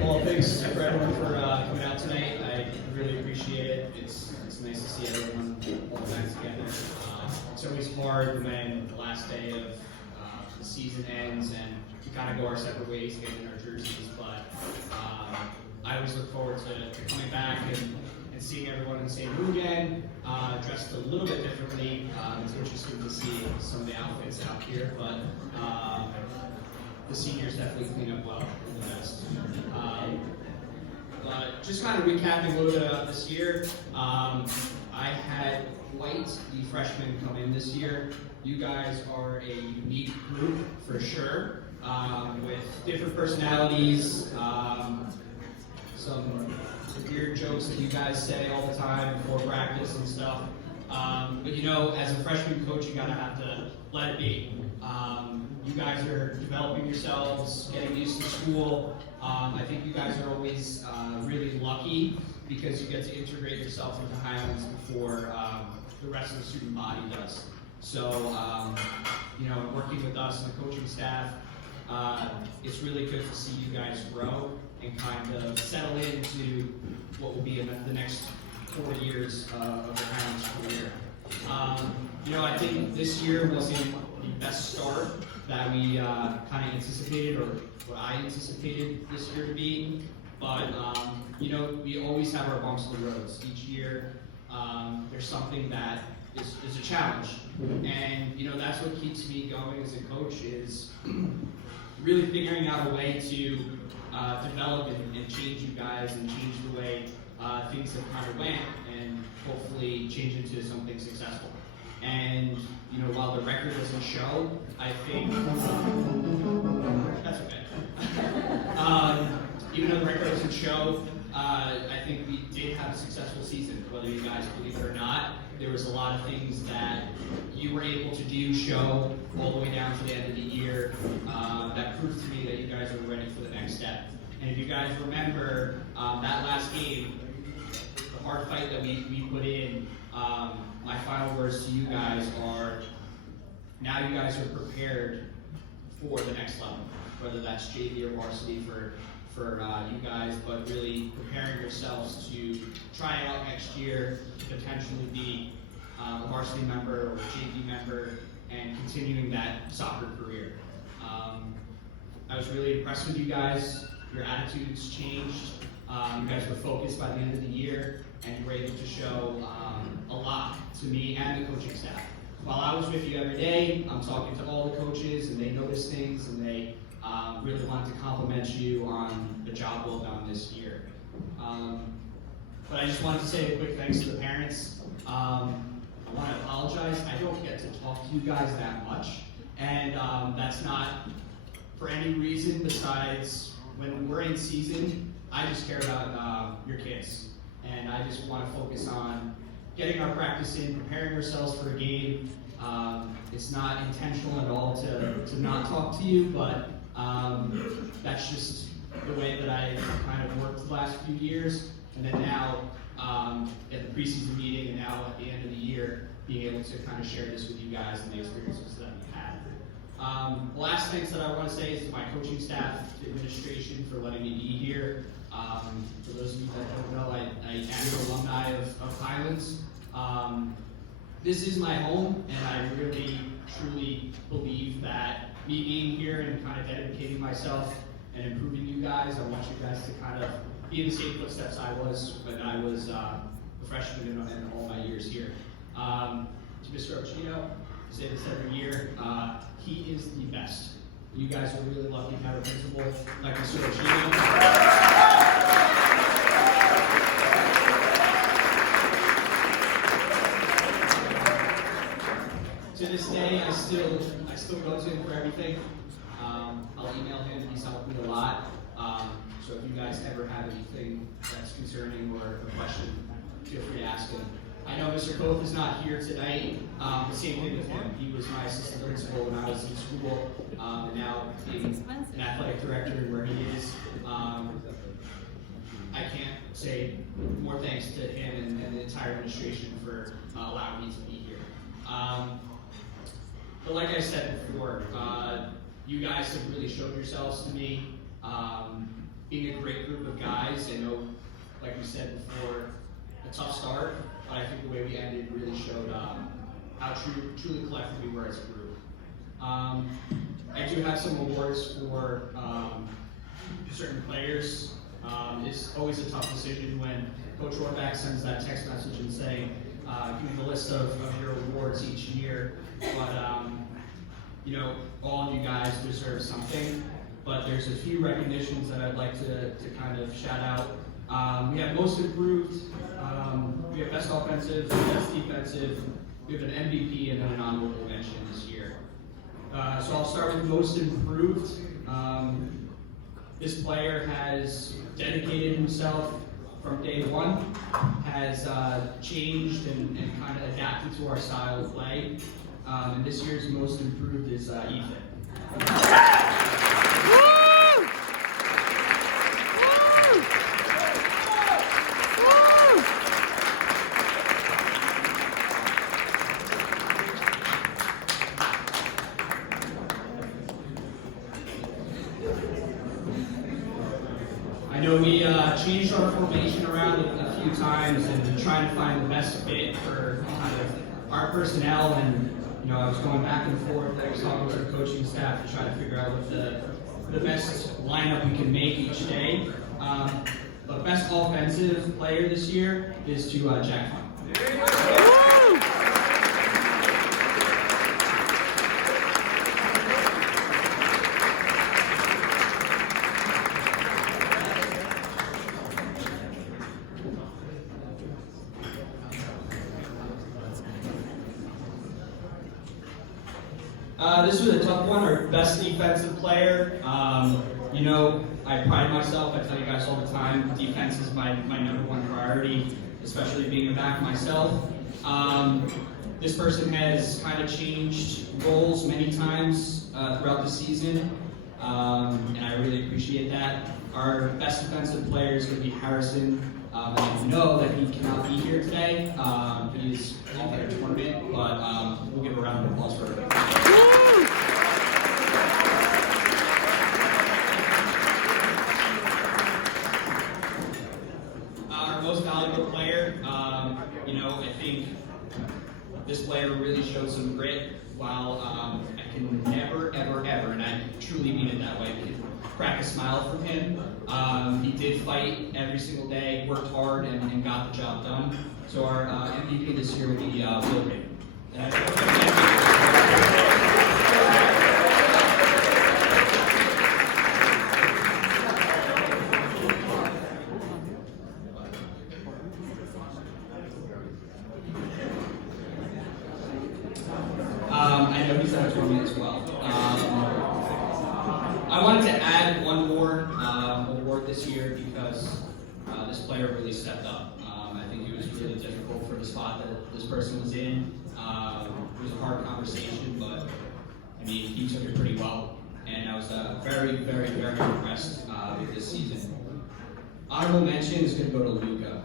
Well, thanks for everyone for coming out tonight. I really appreciate it. It's nice to see everyone all back together. It's always hard when the last day of the season ends and we kind of go our separate ways, getting our jerseys. But I always look forward to coming back and seeing everyone in the same room again, dressed a little bit differently. It's interesting to see some of the outfits out here, but the seniors definitely clean up well in the best. Just kind of recapping a little bit about this year. I had White, the freshman, come in this year. You guys are a unique group for sure, with different personalities, some weird jokes that you guys say all the time before practice and stuff. But you know, as a freshman coach, you gotta have to let it be. You guys are developing yourselves, getting used to school. I think you guys are always really lucky because you get to integrate yourself into Highlands before the rest of the student body does. So, you know, working with us and the coaching staff, it's really good to see you guys grow and kind of settle into what will be the next 4 years of the Highlands career. You know, I think this year wasn't the best start that we kind of anticipated, or what I anticipated this year to be. But, you know, we always have our bumps in the roads. Each year, there's something that is a challenge. And, you know, that's what keeps me going as a coach, is really figuring out a way to develop and change you guys and change the way things have kind of went, and hopefully change into something successful. And, you know, while the record doesn't show, I think that's okay. Even though the record doesn't show, I think we did have a successful season, whether you guys believe it or not. There was a lot of things that you were able to do, show, all the way down to the end of the year, that proved to me that you guys were ready for the next step. And if you guys remember that last game, the hard fight that we put in, my final words to you guys are, now you guys are prepared for the next level, whether that's JV or varsity for you guys, but really preparing yourselves to try out next year, to potentially be a varsity member or a JV member, and continuing that soccer career. I was really impressed with you guys. Your attitudes changed. You guys were focused by the end of the year, and you were able to show a lot to me and the coaching staff. While I was with you every day, I'm talking to all the coaches, and they noticed things, and they really wanted to compliment you on the job well done this year. But I just wanted to say a quick thanks to the parents. I want to apologize. I don't get to talk to you guys that much, and that's not for any reason besides when we're in season, I just care about your kids. And I just want to focus on getting our practice in, preparing ourselves for a game. It's not intentional at all to not talk to you, but that's just the way that I kind of worked the last few years. And then now, at the preseason meeting, and now at the end of the year, being able to kind of share this with you guys and the experiences that we've had. The last things that I want to say is to my coaching staff, to administration, for letting me be here. For those of you that don't know, I am an alumni of Highlands. This is my home, and I really, truly believe that me being here and kind of dedicating myself and improving you guys, I want you guys to kind of be in the same footsteps I was when I was a freshman in all my years here. To Mr. Ochino, I say this every year, he is the best. You guys are really lucky to have a principal like Mr. Ochino. To this day, I still go to him for everything. I'll email him, he's helped me a lot. So if you guys ever have anything that's concerning or a question, feel free to ask him. I know Mr. Koth is not here tonight. The same thing with him. He was my assistant principal when I was in school, and now being an athletic director where he is. I can't say more thanks to him and the entire administration for allowing me to be here. But like I said before, you guys have really showed yourselves to me, being a great group like we said before, a tough start, but I think the way we ended really showed how truly collected we were as a group. I do have some awards for certain players. It's always a tough decision when Coach Rohrback sends that text message and saying, give me the list of your awards each year. But you know, all of you guys deserve something. But there's a few recognitions that I'd like to kind of shout out. We have most improved, we have best offensive, best defensive, we have an MVP and then an honorable mention this year. So I'll start with most improved. This player has dedicated himself from day one, has changed and kind of adapted to our style of play. And this year's most improved is Ethan. I know we changed our formation around a few times and trying to find the best fit for kind of our personnel, and you know, I was going back and forth. I was talking with our coaching staff to try to figure out what the best lineup we can make each day. But best offensive player this year is to Jack Hunt. This was a tough one, our best defensive player. You know, I pride myself, I tell you guys all the time, defense is my number one priority, especially being a back myself. This person has kind of changed roles many times throughout the season, and I really appreciate that. Our best defensive player is going to be Harrison. I know that he cannot be here today. He's off at a tournament, but we'll give a round of applause for him. Our most valuable player, you know, I think this player really showed some grit. While I can never, ever, ever, and I truly mean it that way, crack a smile from him. He did fight every single day, worked hard, and got the job done. So our MVP this year will be Will Ray. I know he's at a tournament as well. I wanted to add one more award this year because this player really stepped up. I think it was really difficult for the spot that this person was in. It was a hard conversation, but I mean, he took it pretty well, and I was very, very, very impressed with this season. Honorable mention is going to go to Luca.